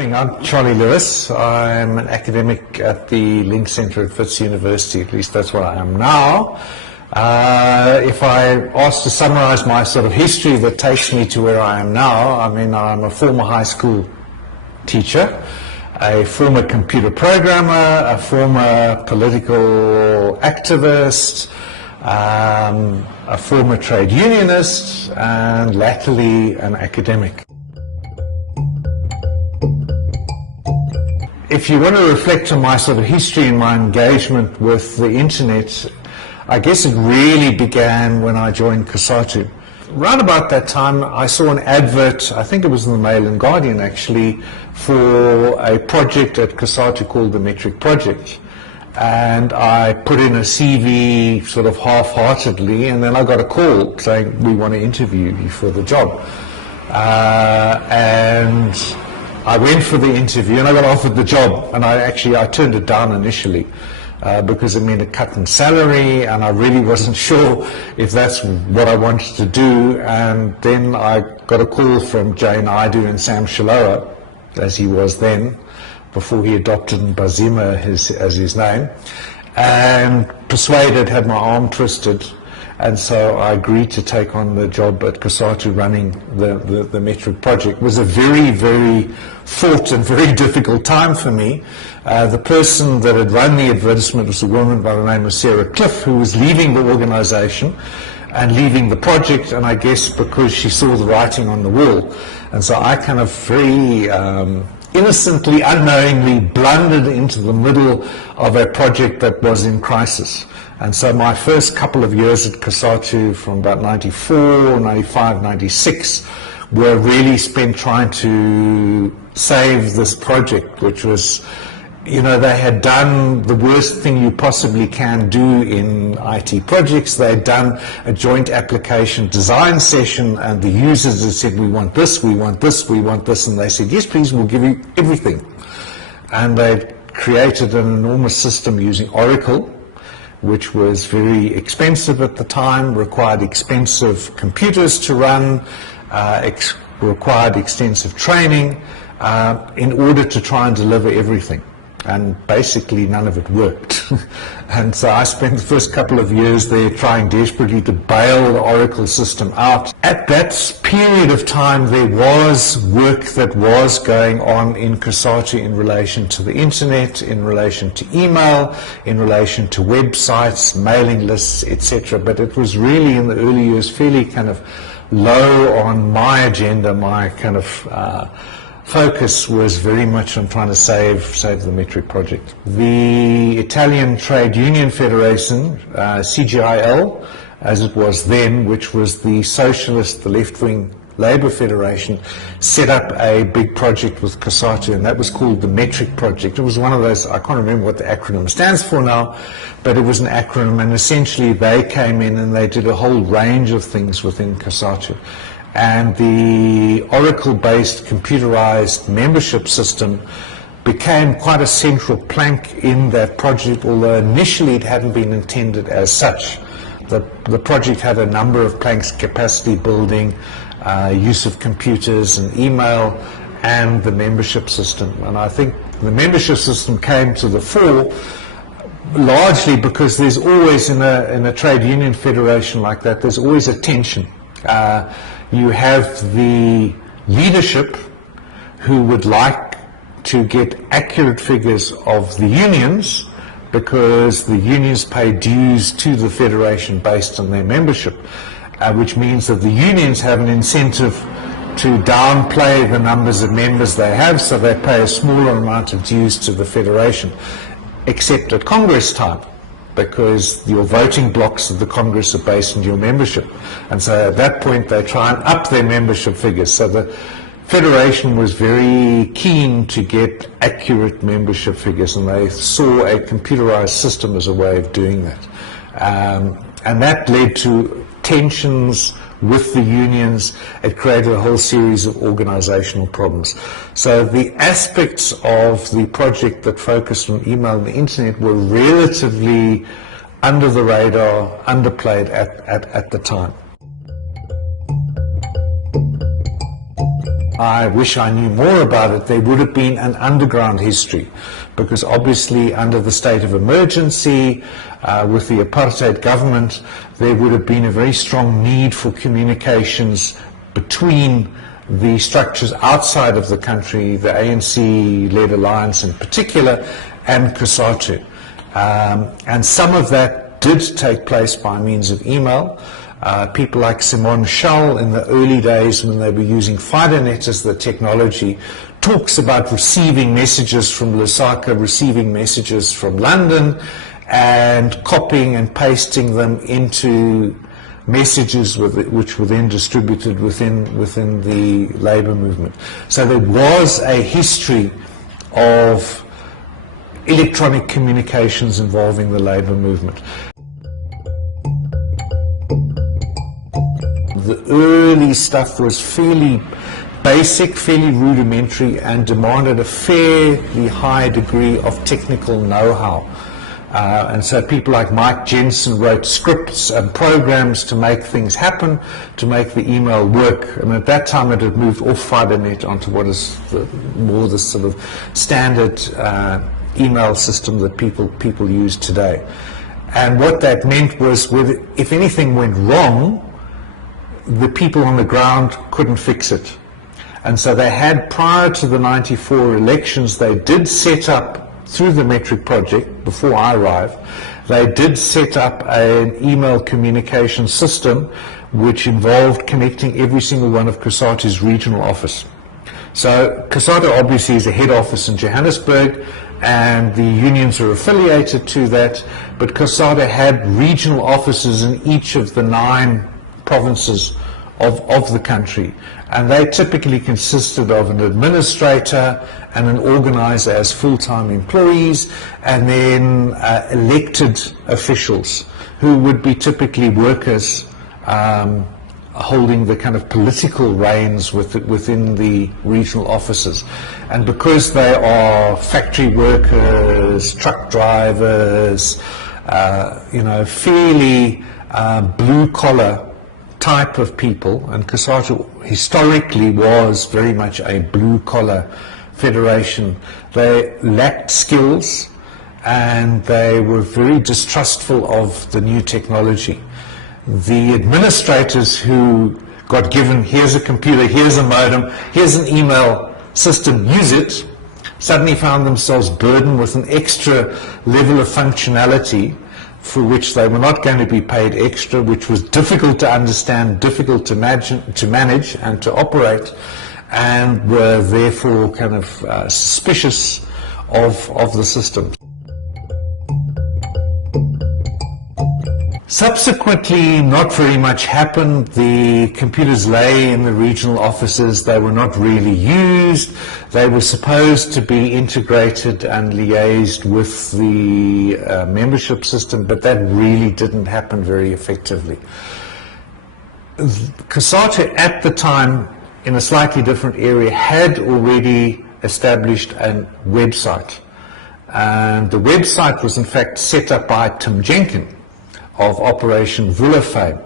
morning, I'm Charley Lewis. I'm an academic at the Link Centre at Wits University, at least that's what I am now. If I asked to summarise my sort of history that takes me to where I am now, I mean, I'm a former high school teacher, a former computer programmer, a former political activist, a former trade unionist, and latterly an academic. If you want to reflect on my sort of history and my engagement with the internet, I guess it really began when I joined COSATU. Right about that time, I saw an advert, I think it was in the Mail and Guardian actually, for a project at COSATU called the Metric Project. And I put in a CV sort of half-heartedly, and then I got a call saying, we want to interview you for the job. And I went for the interview and I got offered the job, and I turned it down initially because it meant a cut in salary, and I really wasn't sure if that's what I wanted to do. And then I got a call from Jane Idu and Sam Shilowa, as he was then, before he adopted Mbazima as his name, and persuaded, had my arm twisted, and so I agreed to take on the job at COSATU running the Metric Project. It was a very, very fraught and very difficult time for me. The person that had run the advertisement was a woman by the name of Sarah Cliff, who was leaving the organization and leaving the project, and I guess because she saw the writing on the wall. And so I kind of very innocently, unknowingly blundered into the middle of a project that was in crisis. And so my first couple of years at COSATU, from about 94, 95, 96, were really spent trying to save this project, which was, you know, they had done the worst thing you possibly can do in IT projects. They had done a joint application design session, and the users had said, we want this, we want this, we want this, and they said, yes, please, we'll give you everything. And they created an enormous system using Oracle, which was very expensive at the time, required expensive computers to run, required extensive training in order to try and deliver everything. And basically none of it worked. And so I spent the first couple of years there trying desperately to bail the Oracle system out. At that period of time, there was work that was going on in COSATU in relation to the internet, in relation to email, in relation to websites, mailing lists, etc. But it was really in the early years fairly kind of low on my agenda. My kind of focus was very much on trying to save the Metric Project. The Italian Trade Union Federation, CGIL, as it was then, which was the socialist, the left-wing Labour Federation, set up a big project with COSATU, and that was called the Metric Project. It was one of those, I can't remember what the acronym stands for now, but it was an acronym, and essentially they came in and they did a whole range of things within COSATU. And the Oracle-based computerized membership system became quite a central plank in that project, although initially it hadn't been intended as such. The project had a number of planks: capacity building, use of computers and email, and the membership system. And I think the membership system came to the fore largely because there's always, in a trade union federation like that, there's always a tension. You have the leadership who would like to get accurate figures of the unions, because the unions pay dues to the federation based on their membership, which means that the unions have an incentive to downplay the numbers of members they have, so they pay a smaller amount of dues to the federation, except at Congress time, because your voting blocks of the Congress are based on your membership. And so at that point they try and up their membership figures. So the Federation was very keen to get accurate membership figures, and they saw a computerized system as a way of doing that. And that led to tensions with the unions. It created a whole series of organizational problems. So the aspects of the project that focused on email and the internet were relatively under the radar, underplayed at the time. I wish I knew more about it, there would have been an underground history, because obviously under the state of emergency, with the apartheid government, there would have been a very strong need for communications between the structures outside of the country, the ANC-led alliance in particular, and COSATU. And some of that did take place by means of email. People like Simon Schall in the early days when they were using FiberNet as the technology talks about receiving messages from Lusaka, receiving messages from London, and copying and pasting them into messages which were then distributed within the labour movement. So there was a history of electronic communications involving the labour movement. The early stuff was fairly basic, fairly rudimentary, and demanded a fairly high degree of technical know-how. And so people like Mike Jensen wrote scripts and programs to make things happen, to make the email work. And at that time it had moved off FiberNet onto what is more the sort of standard email system that people use today. And what that meant was, if anything went wrong, the people on the ground couldn't fix it. And so they had, prior to the 94 elections, they did set up, through the Metric project, before I arrived, they did set up an email communication system which involved connecting every single one of COSATU's regional office. So COSATU obviously is a head office in Johannesburg, and the unions are affiliated to that, but COSATU had regional offices in each of the 9 provinces of the country, and they typically consisted of an administrator and an organizer as full-time employees, and then elected officials who would be typically workers holding the kind of political reins within the regional offices. And because they are factory workers, truck drivers, fairly blue-collar type of people, and COSATU historically was very much a blue-collar federation, they lacked skills and they were very distrustful of the new technology. The administrators who got given, here's a computer, here's a modem, here's an email system, use it, suddenly found themselves burdened with an extra level of functionality for which they were not going to be paid extra, which was difficult to understand, difficult to manage and to operate, and were therefore kind of suspicious of the system. Subsequently, not very much happened. The computers lay in the regional offices. They were not really used. They were supposed to be integrated and liaised with the membership system, but that really didn't happen very effectively. COSATU at the time, in a slightly different area, had already established a website. And the website was in fact set up by Tim Jenkin of Operation Vula fame.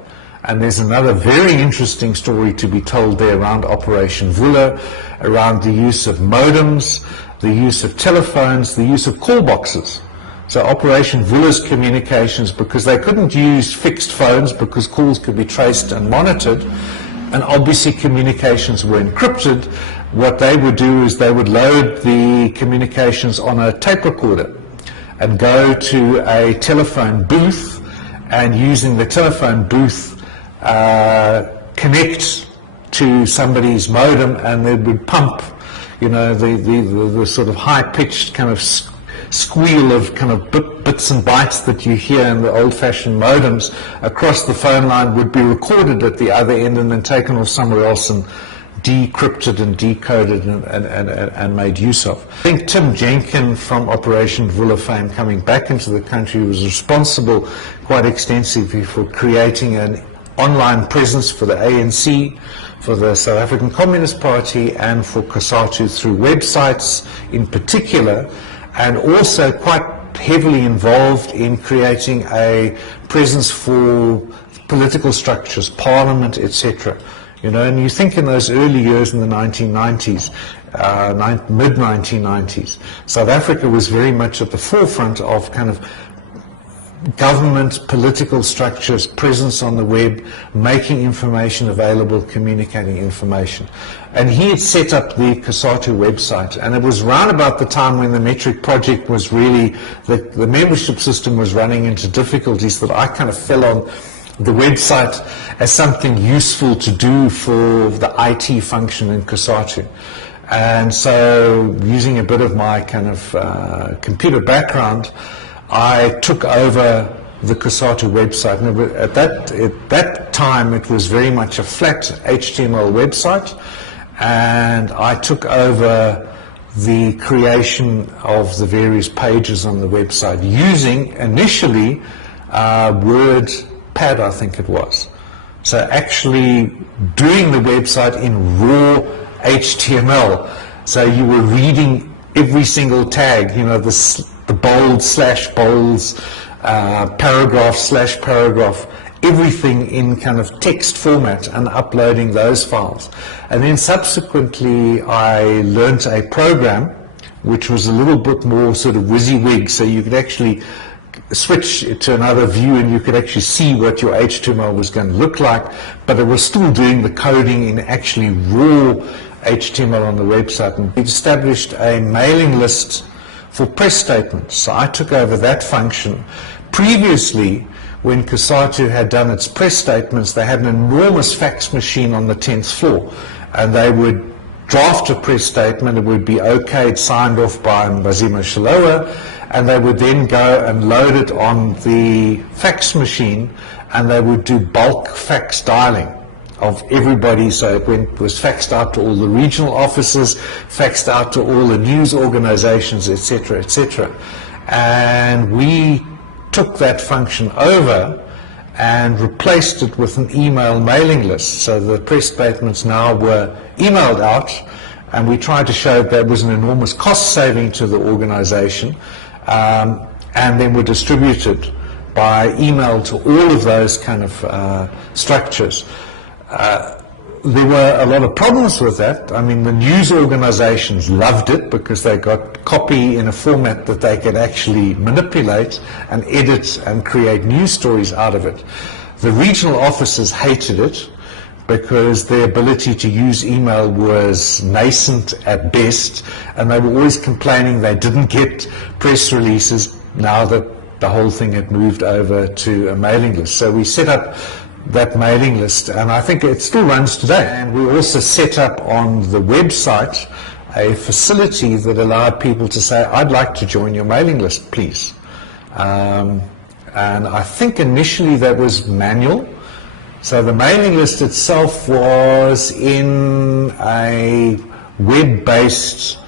And there's another very interesting story to be told there around Operation Vula, around the use of modems, the use of telephones, the use of call boxes. So Operation Vula's communications, because they couldn't use fixed phones because calls could be traced and monitored, and obviously communications were encrypted, what they would do is they would load the communications on a tape recorder and go to a telephone booth, and using the telephone booth connect to somebody's modem, and they would pump, the sort of high-pitched kind of squeal of kind of bits and bytes that you hear in the old-fashioned modems across the phone line would be recorded at the other end and then taken off somewhere else and decrypted and decoded and made use of. I think Tim Jenkin from Operation Vula fame coming back into the country was responsible quite extensively for creating an online presence for the ANC, for the South African Communist Party, and for COSATU through websites in particular, and also quite heavily involved in creating a presence for political structures, parliament, etc. You know, and you think in those early years in the 1990s, mid-1990s, South Africa was very much at the forefront of kind of government, political structures, presence on the web, making information available, communicating information. And he had set up the COSATU website, and it was round about the time when the Metric project was really, the membership system was running into difficulties, that I kind of fell on the website as something useful to do for the IT function in COSATU. And so, using a bit of my kind of computer background, I took over the COSATU website, and at that time it was very much a flat HTML website, and I took over the creation of the various pages on the website using initially WordPad, I think it was. So actually doing the website in raw HTML. So you were reading every single tag, you know, the bold slash bolds, paragraph slash paragraph, everything in kind of text format, and uploading those files. And then subsequently I learnt a program which was a little bit more sort of WYSIWYG, so you could actually switch to another view and you could actually see what your HTML was going to look like, but it was still doing the coding in actually raw HTML on the website. And we established a mailing list for press statements. So I took over that function. Previously, when COSATU had done its press statements, they had an enormous fax machine on the 10th floor, and they would draft a press statement, it would be okayed, signed off by Mbazima Shalowa, and they would then go and load it on the fax machine, and they would do bulk fax dialing of everybody. So it was faxed out to all the regional offices, faxed out to all the news organizations, etc., etc. And we took that function over and replaced it with an email mailing list. So the press statements now were emailed out, and we tried to show that there was an enormous cost saving to the organization, and then were distributed by email to all of those kind of structures. There were a lot of problems with that. I mean, the news organizations loved it because they got copy in a format that they could actually manipulate and edit and create news stories out of it. The regional offices hated it because their ability to use email was nascent at best, and they were always complaining they didn't get press releases now that the whole thing had moved over to a mailing list. So we set up that mailing list, and I think it still runs today. And we also set up on the website a facility that allowed people to say, I'd like to join your mailing list, please. And I think initially that was manual. So the mailing list itself was in a web-based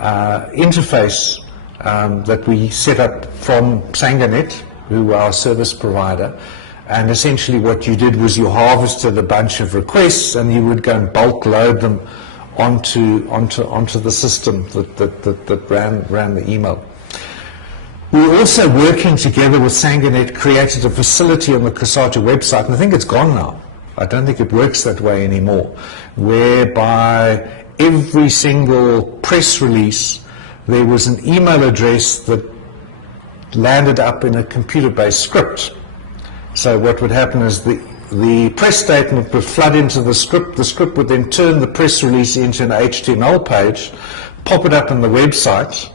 interface that we set up from Sanganet, who were our service provider. And essentially what you did was you harvested a bunch of requests, and you would go and bulk load them onto the system that ran the email. We were also working together with Sanganet, created a facility on the COSATU website, and I think it's gone now. I don't think it works that way anymore, whereby every single press release, there was an email address that landed up in a computer-based script. So what would happen is the press statement would flood into the script would then turn the press release into an HTML page, pop it up on the website,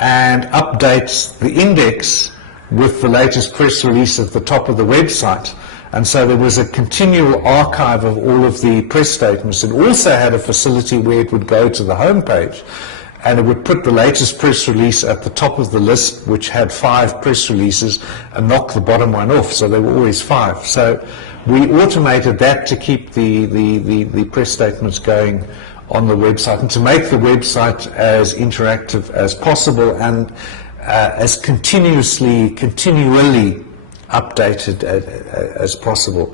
and update the index with the latest press release at the top of the website. And so there was a continual archive of all of the press statements. It also had a facility where it would go to the home page, and it would put the latest press release at the top of the list, which had 5 press releases, and knock the bottom one off, so they were always 5. So we automated that to keep the press statements going on the website, and to make the website as interactive as possible, and as continually updated as possible.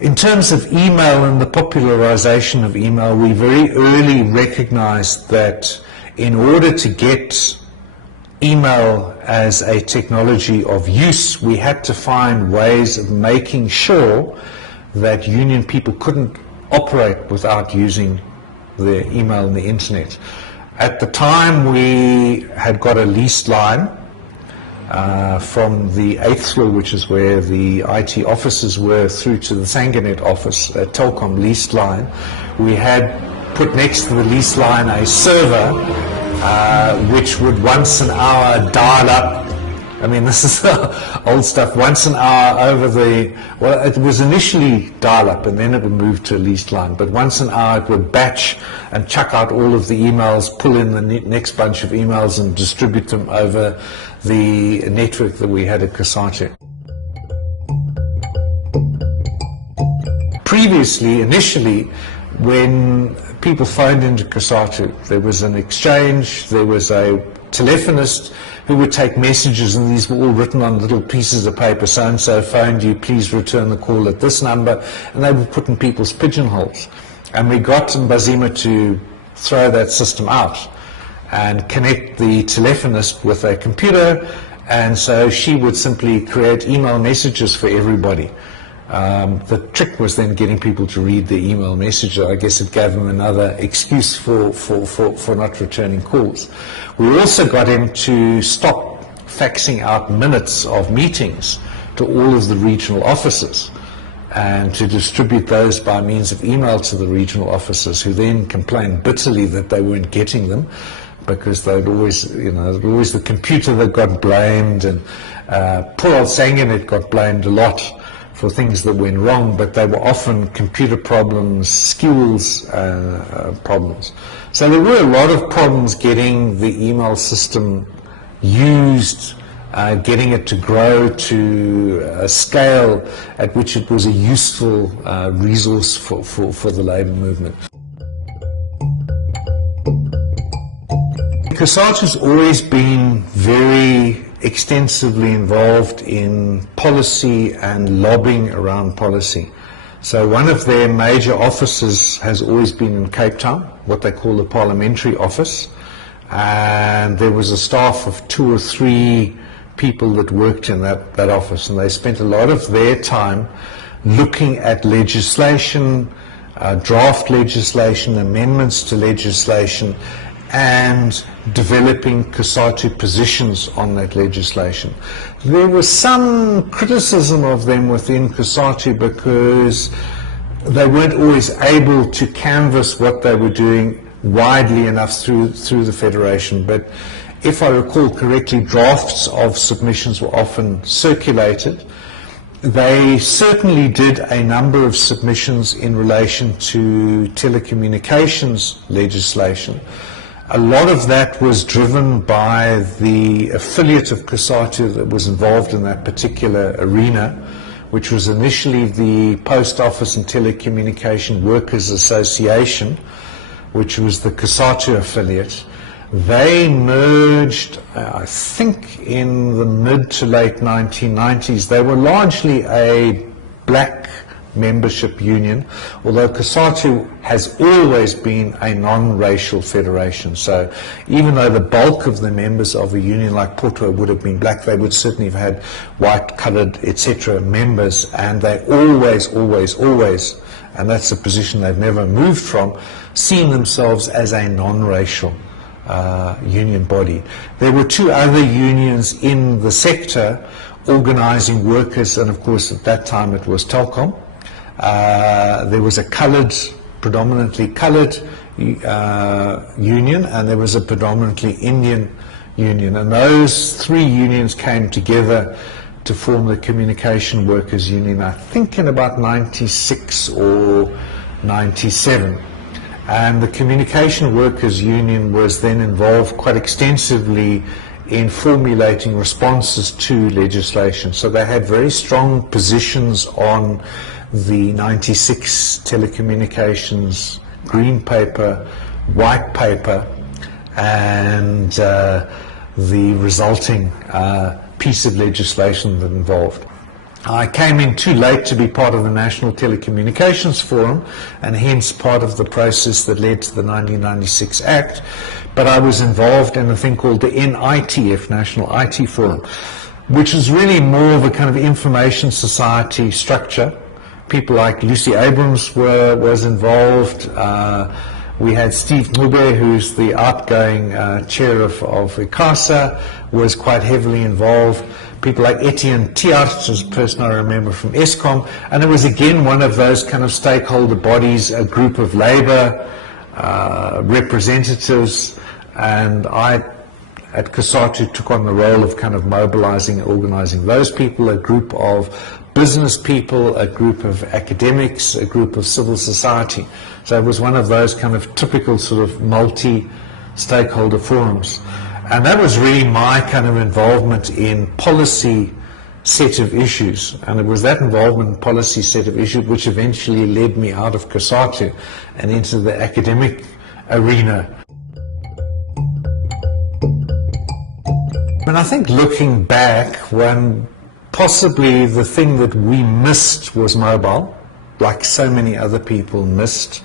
In terms of email and the popularization of email, we very early recognized that in order to get email as a technology of use, we had to find ways of making sure that union people couldn't operate without using the email and the internet. At the time, we had got a leased line from the 8th floor, which is where the IT offices were, through to the Sanganet office, a Telkom leased line. We had put next to the leased line a server which would once an hour dial up. I mean, this is old stuff. Once an hour over the, well, it was initially dial-up and then it would move to a leased line, but once an hour it would batch and chuck out all of the emails, pull in the next bunch of emails and distribute them over the network that we had at COSATU. Previously, initially, when people phoned into COSATU, there was an exchange, there was a telephonist who would take messages, and these were all written on little pieces of paper. So-and-so phoned you, please return the call at this number, and they were put in people's pigeonholes. And we got Mbazima to throw that system out and connect the telephonist with a computer, and so she would simply create email messages for everybody. The trick was then getting people to read the email message. I guess it gave them another excuse for not returning calls. We also got him to stop faxing out minutes of meetings to all of the regional offices and to distribute those by means of email to the regional officers, who then complained bitterly that they weren't getting them because they'd always, always the computer that got blamed, and poor old Sanganet got blamed a lot for things that went wrong, but they were often computer problems, skills problems. So there were a lot of problems getting the email system used, getting it to grow to a scale at which it was a useful resource for the labour movement. COSATU's always been very extensively involved in policy and lobbying around policy. So one of their major offices has always been in Cape Town, what they call the parliamentary office, and there was a staff of 2 or 3 people that worked in that office, and they spent a lot of their time looking at legislation, draft legislation, amendments to legislation, and developing COSATU positions on that legislation. There was some criticism of them within COSATU because they weren't always able to canvass what they were doing widely enough through the Federation. But if I recall correctly, drafts of submissions were often circulated. They certainly did a number of submissions in relation to telecommunications legislation. A lot of that was driven by the affiliate of COSATU that was involved in that particular arena, which was initially the Post Office and Telecommunication Workers Association, which was the COSATU affiliate. They merged, I think, in the mid to late 1990s. They were largely a black membership union, although COSATU has always been a non-racial federation. So even though the bulk of the members of a union like Porto would have been black, they would certainly have had white, coloured, etc. members, and they always, and that's a position they've never moved from, seen themselves as a non-racial union body. There were 2 other unions in the sector organising workers, and of course at that time it was Telkom. There was a predominantly coloured union, and there was a predominantly Indian union, and those 3 unions came together to form the Communication Workers Union, I think in about 96 or 97. And the Communication Workers Union was then involved quite extensively in formulating responses to legislation. So they had very strong positions on the 96 telecommunications green paper, white paper, and the resulting piece of legislation that involved. I came in too late to be part of the National Telecommunications Forum, and hence part of the process that led to the 1996 Act. But I was involved in a thing called the NITF, National IT Forum, which is really more of a kind of information society structure. People like Lucy Abrams was involved. We had Steve Mube, who's the outgoing chair of ICASA, was quite heavily involved. People like Etienne Tiart, who's a person I remember from ESCOM, and it was again one of those kind of stakeholder bodies, a group of labor representatives, and I at COSATU took on the role of kind of mobilizing, organizing those people, a group of business people, a group of academics, a group of civil society. So it was one of those kind of typical sort of multi-stakeholder forums. And that was really my kind of involvement in policy set of issues. And it was that involvement in policy set of issues which eventually led me out of COSATU and into the academic arena. And I think looking back, when possibly the thing that we missed was mobile, like so many other people missed.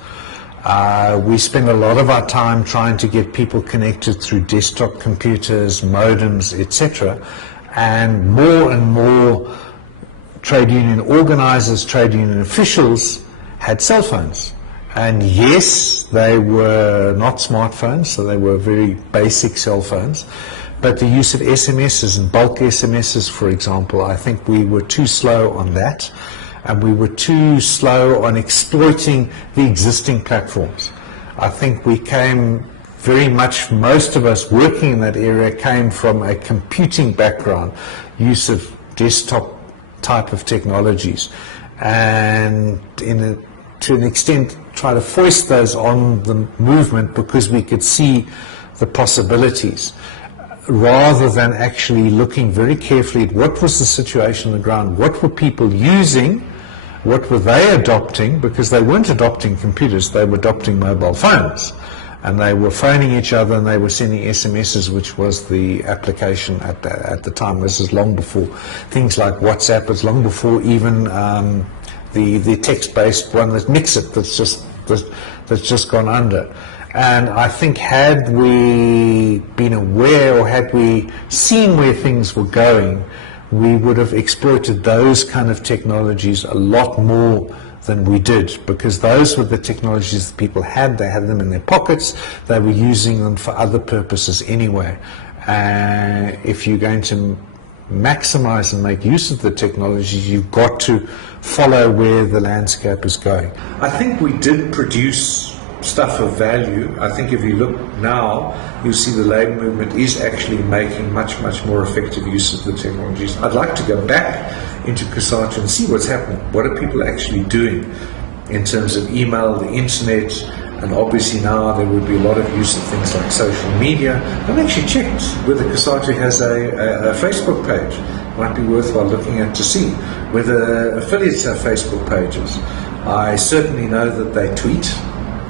We spend a lot of our time trying to get people connected through desktop computers, modems, etc. And more trade union organizers, trade union officials had cell phones. And yes, they were not smartphones, so they were very basic cell phones. But the use of SMSs and bulk SMSs, for example, I think we were too slow on that. And we were too slow on exploiting the existing platforms. I think we came very much, most of us working in that area came from a computing background, use of desktop type of technologies, and to an extent try to foist those on the movement because we could see the possibilities, rather than actually looking very carefully at what was the situation on the ground, what were people using, what were they adopting, because they weren't adopting computers, they were adopting mobile phones. And they were phoning each other and they were sending SMSs, which was the application at the time. This is long before things like WhatsApp, it's long before even the text-based one, that Mixit, that's just gone under. And I think had we been aware, or had we seen where things were going, we would have exploited those kind of technologies a lot more than we did, because those were the technologies that people had. They had them in their pockets. They were using them for other purposes anyway. If you're going to maximize and make use of the technologies, you've got to follow where the landscape is going. I think we did produce stuff of value. I think if you look now, you'll see the labour movement is actually making much more effective use of the technologies. I'd like to go back into COSATU and see what's happening. What are people actually doing in terms of email, the internet, and obviously now there would be a lot of use of things like social media. I've actually checked whether COSATU has a Facebook page. Might be worthwhile looking at to see whether affiliates have Facebook pages. I certainly know that they tweet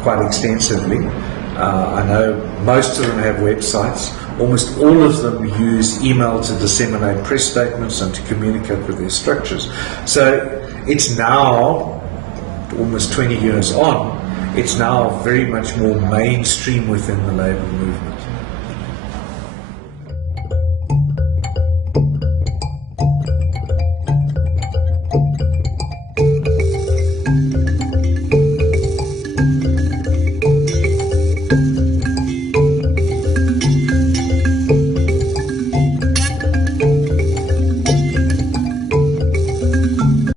quite extensively. I know most of them have websites. Almost all of them use email to disseminate press statements and to communicate with their structures. So it's now, almost 20 years on, it's now very much more mainstream within the labour movement.